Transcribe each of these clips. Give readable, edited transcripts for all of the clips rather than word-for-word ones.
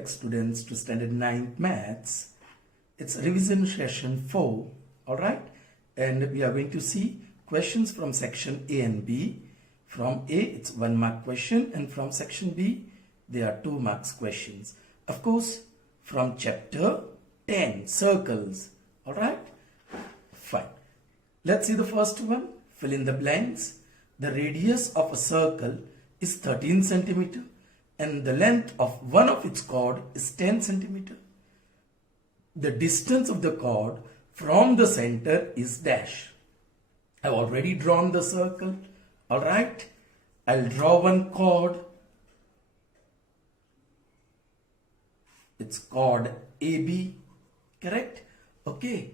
back, students, to standard 9th maths. It's revision session 4, alright? And we are going to see questions from section A and B. From A, it's 1 mark question, and from section B, there are 2 marks questions. Of course, from chapter 10, circles, alright? Fine. Let's see the first one. Fill in the blanks. The radius of a circle is 13 centimeter and the length of one of its chord is 10 centimeter. The distance of the chord from the center is dash. I've already drawn the circle. Alright. I'll draw one chord. It's chord AB. Correct? Okay.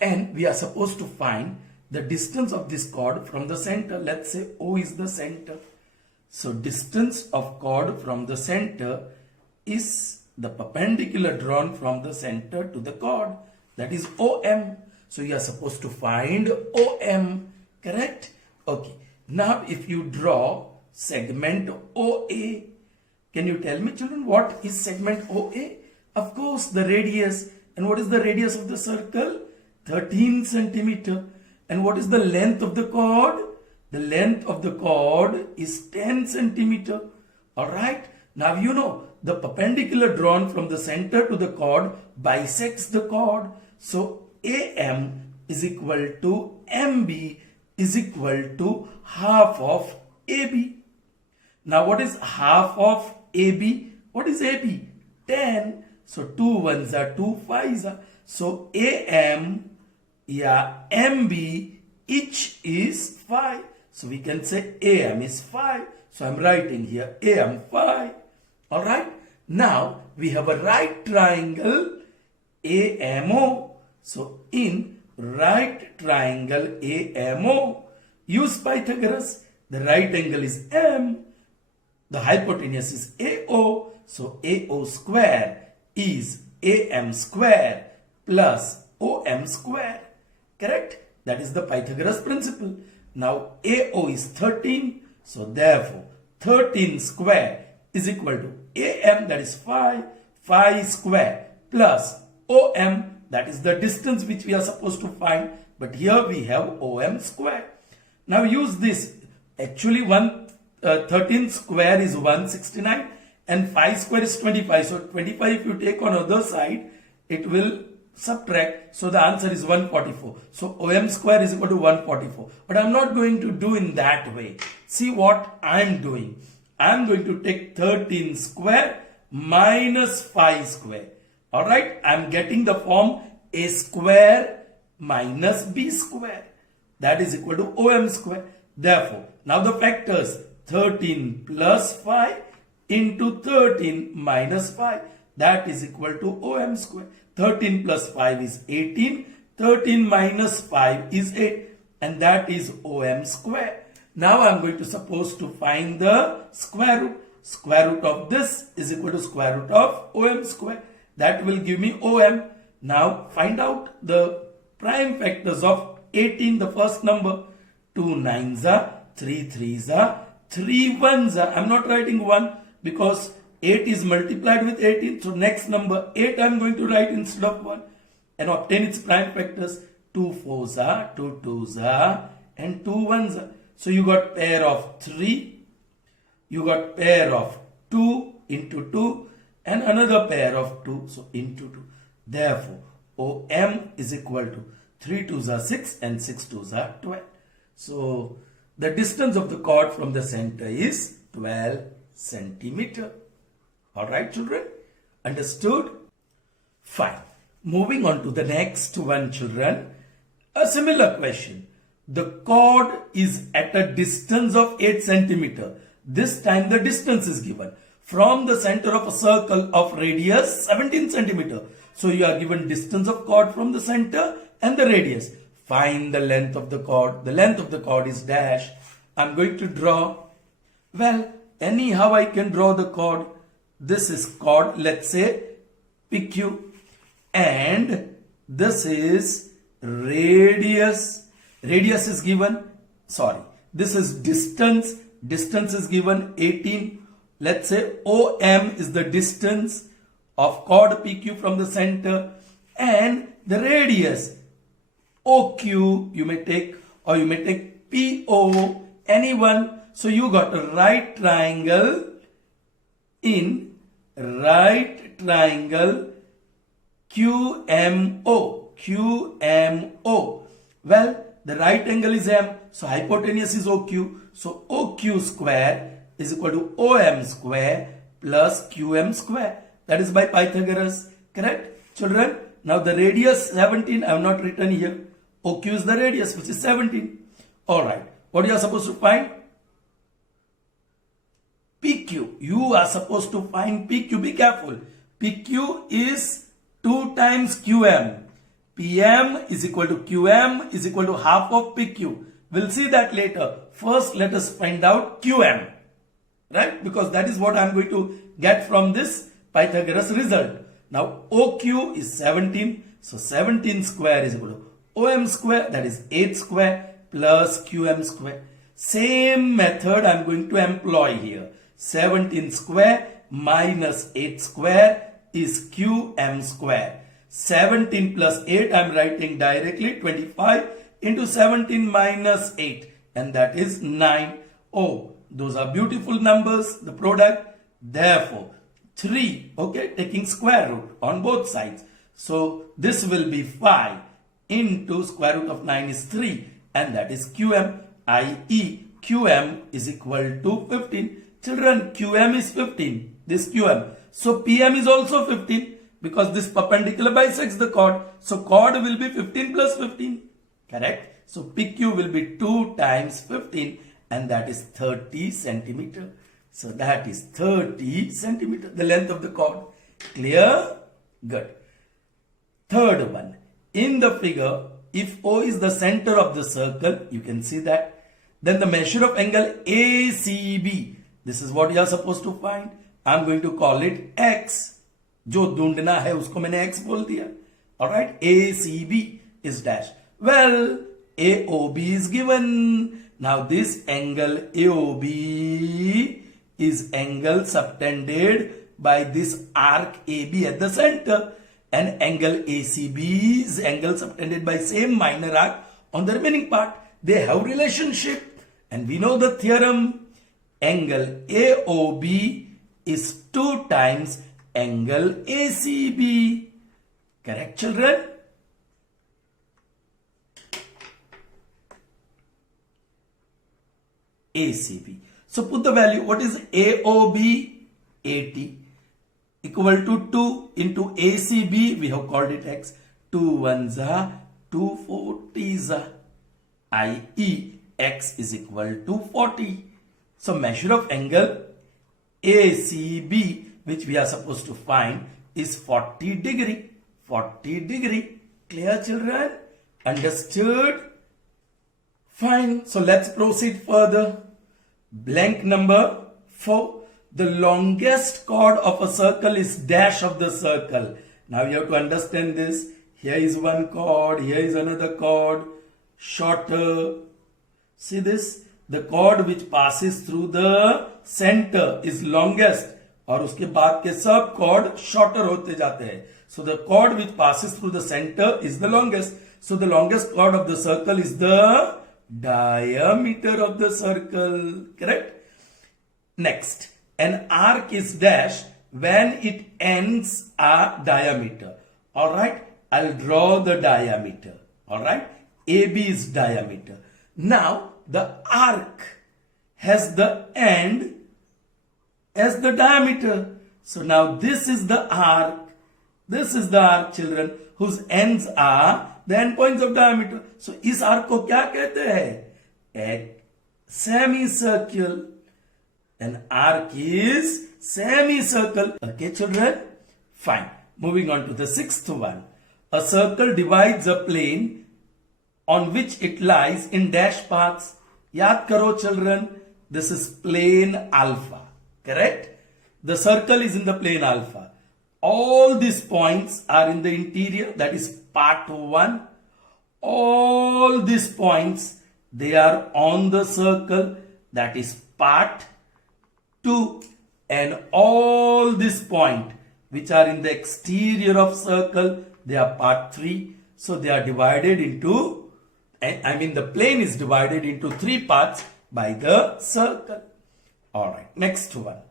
And we are supposed to find the distance of this chord from the center. Let's say O is the center. So distance of chord from the center is the perpendicular drawn from the center to the chord. That is OM. So you are supposed to find OM. Correct? Okay. Now if you draw segment OA, can you tell me, children, what is segment OA? Of course, the radius. And what is the radius of the circle? 13 centimeter. And what is the length of the chord? The length of the chord is 10 centimeter. Alright. Now you know the perpendicular drawn from the center to the chord bisects the chord. So AM is equal to MB is equal to half of AB. Now what is half of AB? What is AB? 10. So 2 ones are 2 5s are. So AM, MB, each is 5. So we can say AM is 5. So I'm writing here AM 5. Alright. Now we have a right triangle AMO. So in right triangle AMO, use Pythagoras. The right angle is M. The hypotenuse is AO. So AO square is AM square plus OM square. Correct? That is the Pythagoras principle. Now AO is 13. So therefore 13 square is equal to AM, that is 5. 5 square plus OM, that is the distance which we are supposed to find. But here we have OM square. Now use this. Actually 13 square is 169 and 5 square is 25. So 25 if you take on other side, it will subtract. So the answer is 144. So OM square is equal to 144. But I'm not going to do in that way. See what I'm doing. I'm going to take 13 square minus 5 square. Alright. I'm getting the form A square minus B square. That is equal to OM square. Therefore, now the factors 13 plus 5 into 13 minus 5. That is equal to OM square. 13 plus 5 is 18. 13 minus 5 is 8. And that is OM square. Now I am going to suppose to find the square root. Square root of this is equal to square root of OM square. That will give me OM. Now find out the prime factors of 18, the first number. 2 9s are, 3 3s are, 3 1s are. I am not writing 1 because 8 is multiplied with 18. So next number 8 I am going to write instead of 1 and obtain its prime factors. 2 4s are, 2 2s are, and 2 1s are. So you got pair of 3, you got pair of 2 into 2 and another pair of 2, so into 2. Therefore, OM is equal to 3 2s are 6 and 6 2s are 12. So the distance of the chord from the center is 12 centimeter. Alright children, understood? Fine. Moving on to the next one, children. A similar question. The chord is at a distance of 8 centimeter. This time the distance is given from the center of a circle of radius 17 centimeter. So you are given distance of chord from the center and the radius. Find the length of the chord. The length of the chord is dash. I'm going to draw. Well, anyhow I can draw the chord. This is chord, let's say PQ. And this is radius. Radius is given, this is distance. Distance is given 18. Let's say OM is the distance. of chord PQ from the center, and the radius OQ you may take, or you may take PO, anyone. So you got a right triangle in right triangle QMO. Well, the right angle is M, so hypotenuse is OQ. So OQ square is equal to OM square plus QM square. That is by Pythagoras. Correct, children? Now the radius 17 I have not written here. OQ is the radius, which is 17. Alright, what you are supposed to find? PQ. You are supposed to find PQ. Be careful. PQ is 2 times QM. PM is equal to QM is equal to half of PQ. We'll see that later. First, let us find out QM. Right? Because that is what I am going to get from this Pythagoras result. Now, OQ is 17. So, 17 square is equal to OM square, that is 8 square plus QM square. Same method I am going to employ here. 17 square minus 8 square is QM square. 17 plus 8 I am writing directly 25 into 17 minus 8, and that is 9. Oh, those are beautiful numbers, the product. Therefore, 3, okay, taking square root on both sides. So this will be 5 into square root of 9 is 3, and that is QM, i.e. QM is equal to 15. Children, QM is 15, this QM. So PM is also 15 because this perpendicular bisects the chord. So chord will be 15 plus 15, correct? So PQ will be 2 times 15, and that is 30 centimeter. So that is 30 centimeter, the length of the chord. Clear? Good. Third one. In the figure, if O is the center of the circle, you can see that, then the measure of angle ACB, this is what you are supposed to find. I am going to call it X. जो ढूंढना है उसको मैंने X बोल दिया. Alright, ACB is dash. Well, AOB is given. Now this angle AOB is angle subtended by this arc AB at the center, and angle ACB is angle subtended by same minor arc on the remaining part. They have relationship, and we know the theorem. Angle AOB is 2 times angle ACB. Correct, children? ACB. So put the value. What is AOB? 80 equal to 2 into ACB. We have called it X. 2 ones are 2 40s, i.e. X is equal to 40. So measure of angle ACB, which we are supposed to find, is 40 degree. 40 degree. Clear, children? Understood? Fine. So let's proceed further. Blank number 4. The longest chord of a circle is dash of the circle. Now you have to understand this. Here is one chord. Here is another chord. Shorter. See this? The chord which passes through the center is longest, और उसके बाद के सब chord shorter होते जाते हैं. So the chord which passes through the center is the longest. So the longest chord of the circle is the diameter of the circle. Correct? Next, an arc is dash when it ends a diameter. Alright, I'll draw the diameter. Alright, AB is diameter. Now, the arc has the end as the diameter. So now this is the arc. This is the arc, children, whose ends are the end points of diameter. So इस arc को क्या कहते हैं? A semicircle. An arc is semicircle. Okay, children? Fine. Moving on to the sixth one. A circle divides a plane on which it lies in dash paths. Yaad karo, children. This is plane alpha. Correct? The circle is in the plane alpha. All these points are in the interior. That is part 1. All these points, they are on the circle. That is part 2. And all this point which are in the exterior of circle, they are part 3. So they are divided into, the plane is divided into 3 parts by the circle. Alright, next one.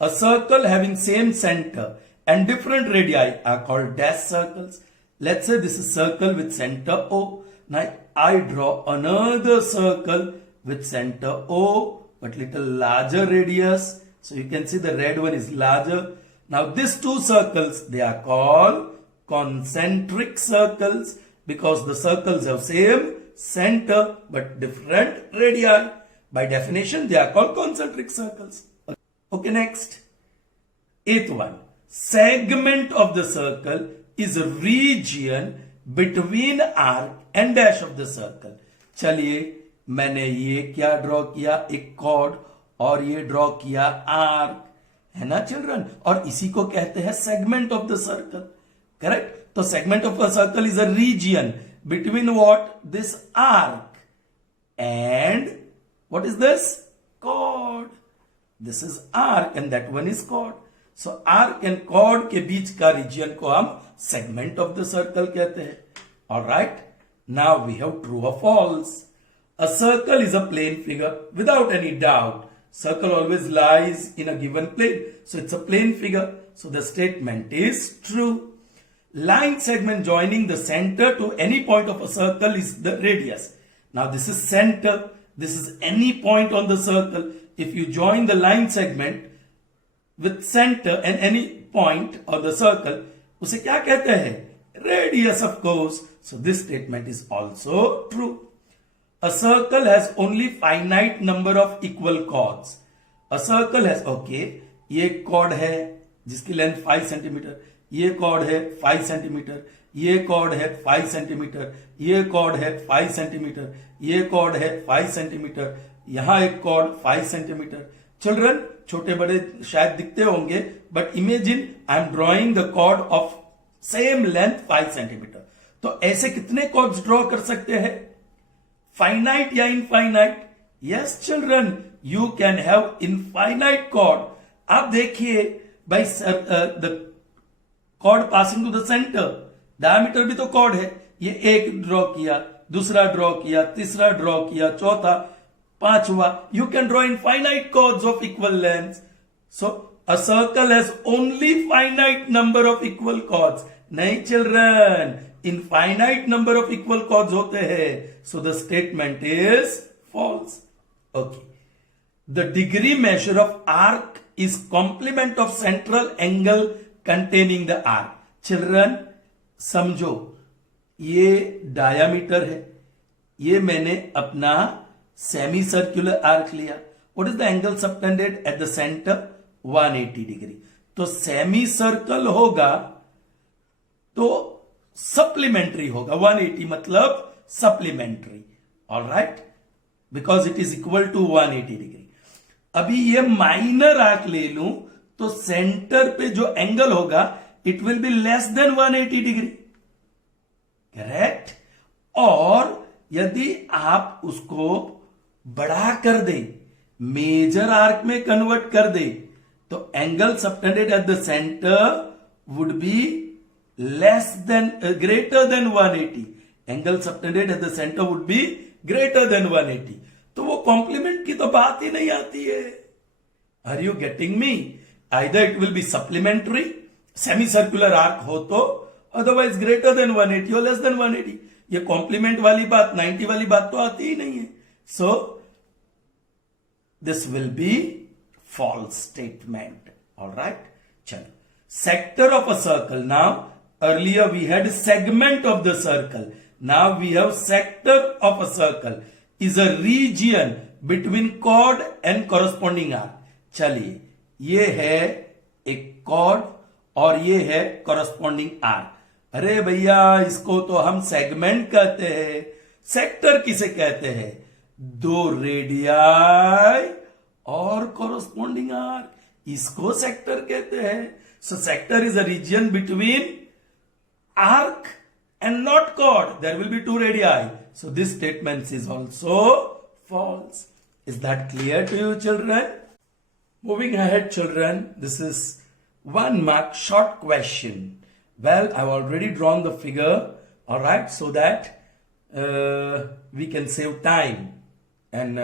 A circle having same center and different radii are called dash circles. Let's say this is circle with center O. Now I draw another circle with center O but little larger radius. So you can see the red one is larger. Now these 2 circles, they are called concentric circles because the circles have same center but different radii. By definition, they are called concentric circles. Okay, next. 8th one. Segment of the circle is a region between arc and dash of the circle. चलिए मैंने ये क्या draw किया, एक cord, और ये draw किया arc, है ना चिल्ड्रन, और इसी को कहते हैं segment of the circle. Correct. तो segment of a circle is a region between what? This arc and what is this? Chord. This is arc and that one is chord. So arc and chord के बीच का region को हम segment of the circle कहते हैं. Alright. Now we have true or false. A circle is a plane figure without any doubt. Circle always lies in a given plane. So it's a plane figure. So the statement is true. Line segment joining the center to any point of a circle is the radius. Now this is center. This is any point on the circle. If you join the line segment with center and any point on the circle, उसे क्या कहते हैं? Radius, of course. So this statement is also true. A circle has only finite number of equal chords. A circle has, okay, ये chord है जिसकी length 5 centimetre, ये chord है 5 centimetre, ये chord है 5 सेंटीमीटर, ये chord है 5 सेंटीमीटर, ये chord है 5 सेंटीमीटर, यहां एक chord 5 सेंटीमीटर. चिल्ड्रन छोटे बड़े शायद दिखते होंगे, but imagine I am drawing the chord of same length 5 centimetre. तो ऐसे कितने chords ड्रॉ कर सकते हैं? फाइनाइट या infinite? Yes children, you can have infinite chord. आप देखिए भाई, the chord passing to the center, diameter भी तो chord है. ये एक ड्रॉ किया, दूसरा ड्रॉ किया, तीसरा ड्रॉ किया, चौथा, पांचवा. You can draw infinite chords of equal lengths. So a circle has only finite number of equal chords. नहीं children, infinite number of equal chords होते हैं. So the statement is false. Okay. The degree measure of arc is complement of central angle containing the arc. Children, समझो, ये diameter है, ये मैंने अपना semi circular arc लिया. What is the angle subtended at the center? 180 degree. तो semi circle होगा तो सप्लीमेंट्री होगा. 180 मतलब supplementary. Alright, because it is equal to 180 degree. अभी ये माइनर आर्क ले लूं तो सेंटर पे जो एंगल होगा it will be less than 180 degree. Correct. और यदि आप उसको बढ़ा कर दे, मेजर आर्क में कन्वर्ट कर दे, तो angle subtended at the centre would be greater than 180. Angle subtended at the centre would be greater than 180. तो वो कॉम्प्लीमेंट की तो बात ही नहीं आती है. Are you getting me? Either it will be supplementary, semi circular arc हो तो, अदरवाइज ग्रेटर देन 180 और लेस देन 180. ये कॉम्प्लीमेंट वाली बात, 90 वाली बात तो आती ही नहीं है. So this will be false statement. Alright, चलो. Sector of a circle. Now earlier we had segment of the circle. Now we have sector of a circle is a region between chord and corresponding arc. चलिए, ये है एक chord और ये है corresponding arc. अरे भैया, इसको तो हम सेगमेंट कहते हैं. सेक्टर किसे कहते हैं? दो रेडियाई और corresponding arc, इसको सेक्टर कहते हैं. So sector is a region between arc and not chord. There will be two radii. So this statement is also false. Is that clear to you, children? Moving ahead, children, this is 1 mark short question. Well, I've already drawn the figure, all right, so that we can save time and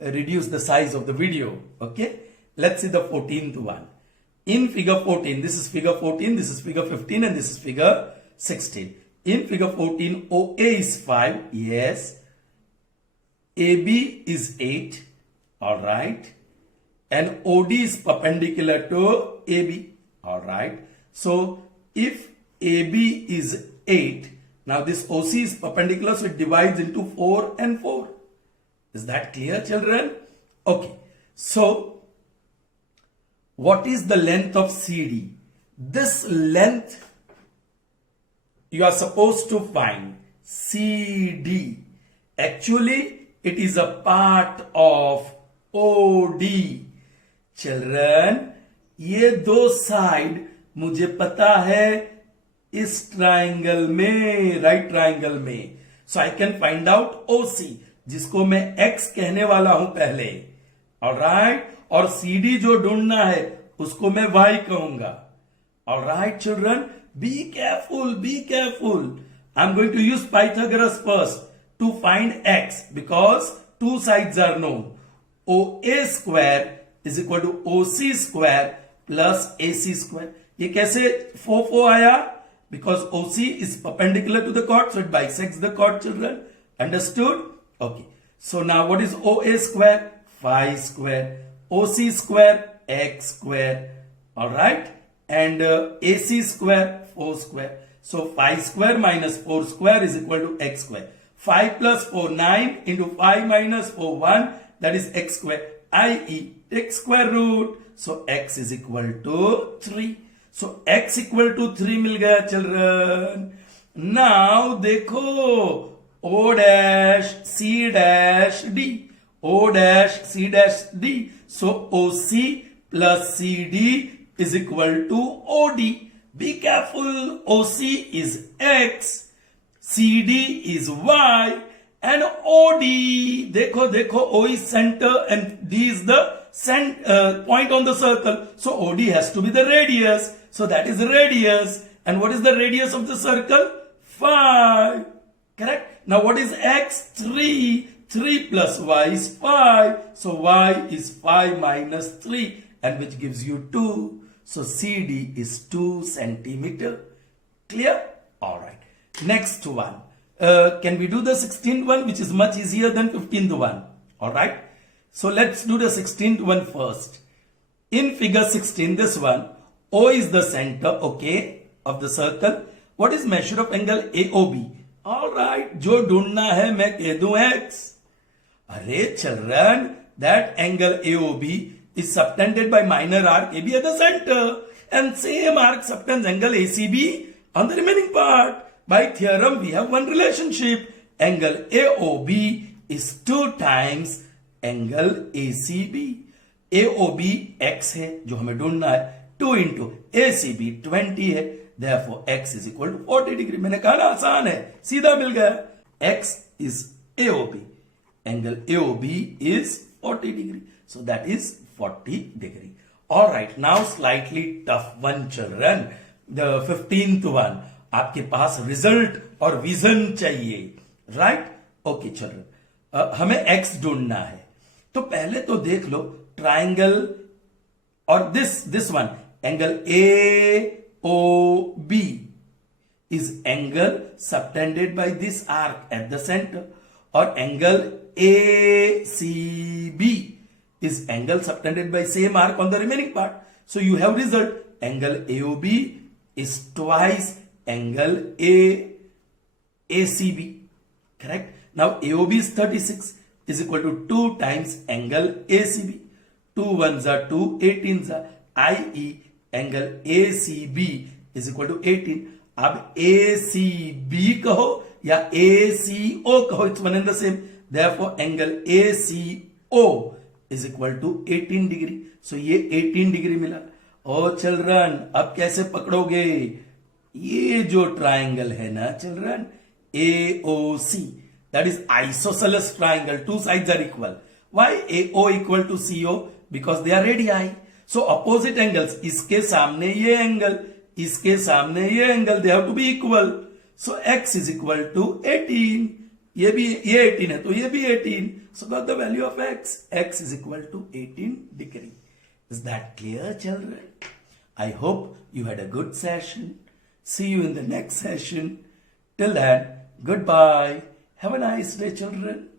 reduce the size of the video. Okay, let's see the 14th one. In figure 14, this is figure 14, this is figure 15, and this is figure 16. In figure 14, OA is 5, yes. AB is 8, all right. And OD is perpendicular to AB, all right. So if AB is 8, now this OC is perpendicular, so it divides into 4 and 4. Is that clear, children? Okay. So what is the length of CD? This length you are supposed to find. CD. Actually, it is a part of OD. Children, ये दो side मुझे पता है इस triangle में, right triangle में. So I can find out OC, जिसको मैं X कहने वाला हूं पहले. ऑलराइट, और CD जो ढूंढना है उसको मैं Y कहूंगा. Alright children, be careful, be careful. I am going to use Pythagoras first to find X because two sides are known. OA square is equal to OC square plus AC square. ये कैसे 4 आया? Because OC is perpendicular to the chord, so it bisects the chord, children. Understood? Okay. So now what is OA square? 5 square. OC square? X square. Alright? And AC square? 4 square. So 5 square minus 4 square is equal to X square. 5 plus 4, 9 into 5 minus 4, 1. That is X square. I.e. take square root. So X is equal to 3. So X equal to 3 मिल गया children. Now देखो O dash C dash D. O dash C dash D. So OC plus CD is equal to OD. Be careful. OC is X. CD is Y. And OD, देखो देखो, O is center and D is the point on the circle. So OD has to be the radius. So that is the radius. And what is the radius of the circle? 5. Correct? Now what is X? 3. 3 plus Y is 5. So Y is 5 minus 3, and which gives you 2. So CD is 2 centimeter. Clear? Alright. Next one. Can we do the 16th one, which is much easier than 15th one? Alright. So let's do the 16th one first. In figure 16, this one, O is the center, okay, of the circle. What is measure of angle AOB? Alright, जो ढूंढना है मैं कह दूं X. अरे children, that angle AOB is subtended by minor arc AB at the center, and same arc subtends angle ACB on the remaining part. By theorem, we have one relationship. Angle AOB is 2 times angle ACB. AOB X है जो हमें ढूंढना है, 2 into ACB 20 है. Therefore, X is equal to 40 degree. मैंने कहा ना आसान है, सीधा मिल गया. X is AOB. Angle AOB is 40 degree. So that is 40 degree. Alright, now slightly tough one, children. The 15th one. आपके पास रिजल्ट और विजन चाहिए, राइट? ओके चिल्ड्रन, हमें एक्स ढूंढना है. तो पहले तो देख लो ट्राइंगल और this one, angle AOB is angle subtended by this arc at the center, और angle ACB is angle subtended by same arc on the remaining part. So you have result. Angle AOB is twice angle ACB. Correct? Now AOB is 36 is equal to 2 times angle ACB. 2 ones are 2, 18s are, i.e. angle ACB is equal to 18. अब ACB कहो या ACO कहो, it's one and the same. Therefore angle ACO is equal to 18 degree. So ये 18 degree मिला. ओ children, अब कैसे पकड़ोगे? ये जो ट्राइंगल है ना children, AOC, that is isosceles triangle, 2 sides are equal. Why AO equal to CO? Because they are radii. So opposite angles, इसके सामने ये एंगल, इसके सामने ये angle, they have to be equal. So x is equal to 18. ये 18 है तो ये भी 18. So got the value of x. X is equal to 18 degree. Is that clear, children? I hope you had a good session. See you in the next session. Till then, goodbye. Have a nice day, children.